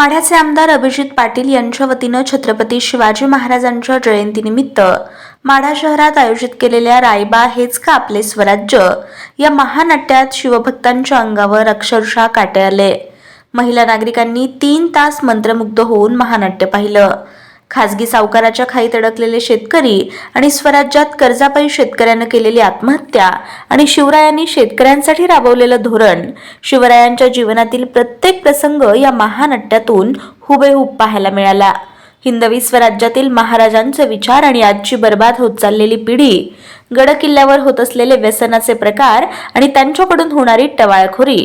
माढ्याचे आमदार अभिजित पाटील यांच्या वतीनं छत्रपती शिवाजी महाराजांच्या जयंतीनिमित्त माढा शहरात आयोजित केलेल्या रायबा हेच का आपले स्वराज्य या महानाट्यात शिवभक्तांच्या अंगावर अक्षरशः काटे आले. महिला नागरिकांनी तीन तास मंत्रमुग्ध होऊन महानाट्य पाहिलं. खासगी सावकाराच्या खाईत अडकलेले शेतकरी आणि स्वराज्यात कर्जापायी शेतकऱ्यानं केलेली आत्महत्या आणि शिवरायांनी शेतकऱ्यांसाठी राबवलेलं धोरण शिवरायांच्या जीवनातील प्रत्येक प्रसंग या महानाट्यातून हुबेहूब पाहायला मिळाला. हिंदवी स्वराज्यातील महाराजांचे विचार आणि आजची बर्बाद होत चाललेली पिढी गडकिल्ल्यावर होत असलेले व्यसनाचे प्रकार आणि त्यांच्याकडून होणारी टवाळखोरी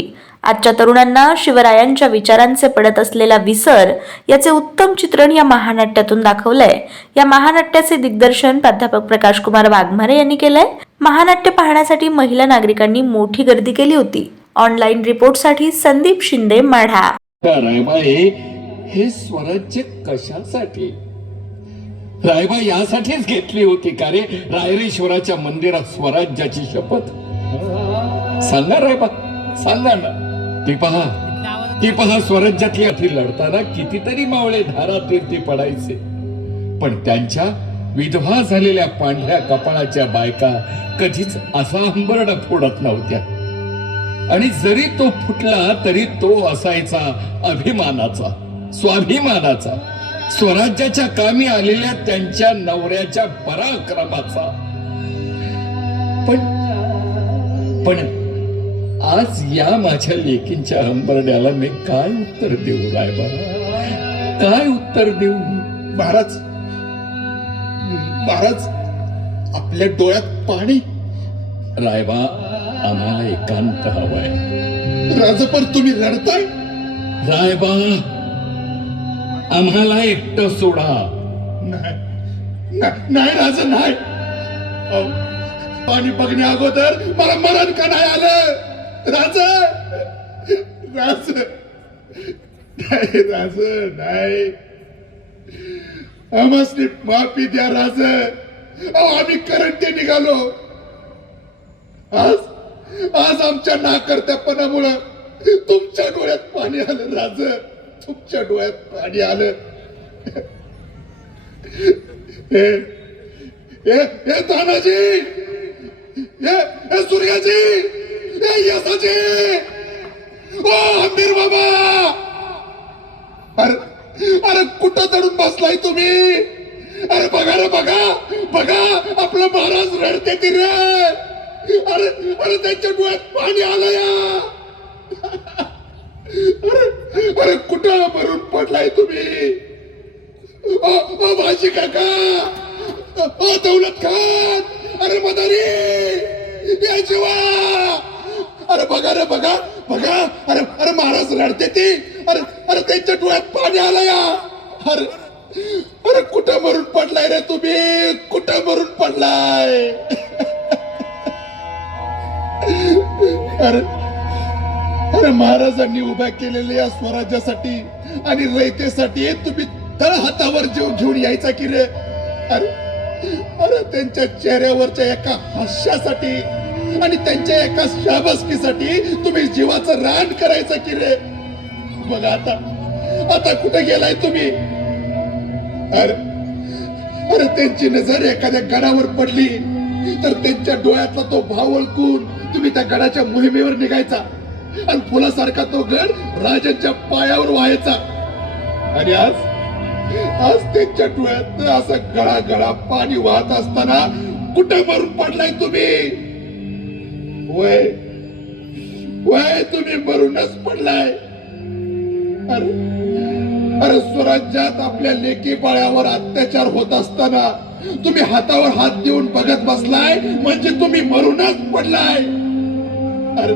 आजच्या तरुणांना शिवरायांच्या विचारांचे पडत असलेला विसर याचे उत्तम चित्रण या महानाट्यातून दाखवलंय. या महानाट्याचे दिग्दर्शन प्राध्यापक प्रकाश कुमार वाघमारे यांनी केलंय. महानाट्य पाहण्यासाठी महिला नागरिकांनी मोठी गर्दी केली होती. ऑनलाईन रिपोर्टसाठी संदीप शिंदे माढा. हे हे स्वराज्य कशासाठी? रायबा यासाठीच घेतली होती का रे? रायरेश्वराच्या मंदिरात स्वराज्याची शपथ? सांगा रायबा सांगा ना. ती पहा ती पहा स्वराज्यातली अटी लढताना कितीतरी मावळे धारातीर्थी पडायचे. पण त्यांच्या विधवा झालेल्या पांढऱ्या कपाळाच्या बायका कधीच असा हंबरडा फोडत नव्हत्या. आणि जरी तो फुटला तरी तो असायचा अभिमानाचा स्वाभिमानाचा. स्वराज्याच्या कामी आलेल्या त्यांच्या नवऱ्याच्या पराक्रमाचा. पण पण आज या माझ्या लेकींच्या हंबरड्याला मी काय उत्तर देऊ रायबा काय उत्तर देऊ? महाराज महाराज आपल्या डोळ्यात पाणी. रायबा आम्हाला एकांत हवाय. राजपर तुम्ही रडताय? रायबा आम्हाला एकटं सोडा. नाही नाही- राज नाही. पाणी बघण्या अगोदर मला मरण का नाही आलं? राज! राज! नाही राज नाही. आम्हाला माफी द्या राज. अहो आम्ही करंटे निघालो. आज आज आमच्या नाकर्त्यापणामुळं तुमच्या डोळ्यात पाणी आलं राज. तुमच्या डोळ्यात पाणी आलं. हे हे हे तानाजी! हे हे सूर्याजी! हे यसाजी ओ आंबीर बाबा अरे अरे कुठं चढून बसलाय तुम्ही अरे बघा रे बघा बघा आपलं महाराज रडते ती रे अरे अरे त्यांच्या डोळ्यात पाणी आलं या अरे अरे कुठं भरून पडलाय तुम्ही ओ ओ भाजी काका ओ दौलत खान अरे मदारी या जीवा अरे बघा रे बघा बघा. अरे अरे महाराज रडते ती. अरे अरे त्यांच्या डोळ्यात पाणी आलं या. अरे अरे कुठं मरून पडलाय रे तुम्ही? कुठं मरून पडलाय? अरे अरे महाराजांनी उभ्या केलेल्या या स्वराज्यासाठी आणि रयतेसाठी तुम्ही तळ हातावर जीव घेऊन यायचा की रे? अरे अरे त्यांच्या चेहऱ्यावरच्या एका हास्यासाठी आणि त्यांच्या एका शाबसकीसाठी तुम्ही जीवाचं रान करायचं की रे? बघा आता. आता कुठे गेलाय तुम्ही? अरे अरे त्यांची नजर एखाद्या गडावर पडली तर त्यांच्या डोळ्यातला तो भाव ओळखून तुम्ही त्या गडाच्या मोहिमेवर निघायचा. आणि फुलासारखा तो गड राजांच्या पायावर व्हायचा. आणि आज आज त्यांच्या डोळ्यात असा गळा गळा पाणी वाहत असताना कुठे मरून पडलाय तुम्ही? वय वय तुम्ही मरूनच पडलाय. अरे अरे स्वराज्यात आपल्या लेकी बाळ्यावर अत्याचार होत असताना तुम्ही हातावर हात देऊन बघत बसलाय म्हणजे तुम्ही मरूनच पडलाय. अरे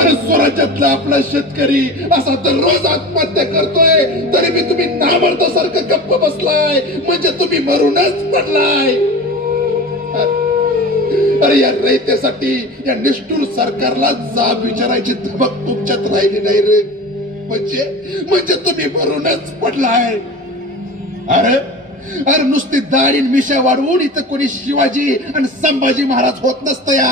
अरे स्वराज्यातला आपला शेतकरी असा दररोज आत्महत्या करतोय तरी मी तुम्ही नामर्दासारखं गप्प बसलाय म्हणजे तुम्ही मरूनच पडलाय. अरे या रयतेसाठी या निष्ठुर सरकारला जाब विचारायची धमक तुमच्यात राहिली नाही रे. म्हणजे म्हणजे तुम्ही भरूनच पडलाय. अरे अरे नुसती दाढी मिशा वाढवून इथं कोणी शिवाजी आणि संभाजी महाराज होत नसतया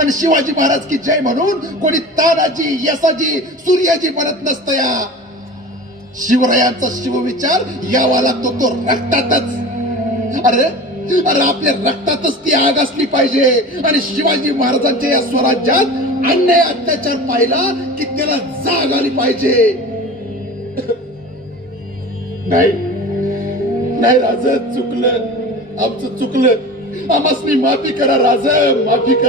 आणि शिवाजी महाराज की जय म्हणून कोणी तानाजी यसाजी सूर्याजी म्हणत नसतया शिवरायांचा शिवविचार यावा लागतो तो रक्तातच. अरे अरे आपल्या रक्तातच ती आग असली पाहिजे. आणि शिवाजी महाराजांच्या या स्वराज्यात अन्याय अत्याचार पाहिला की त्याला जाग आली पाहिजे. नाही नाही राज चुकलं. आमचं चुकलं. आम्हाला माफी करा राज माफी करा.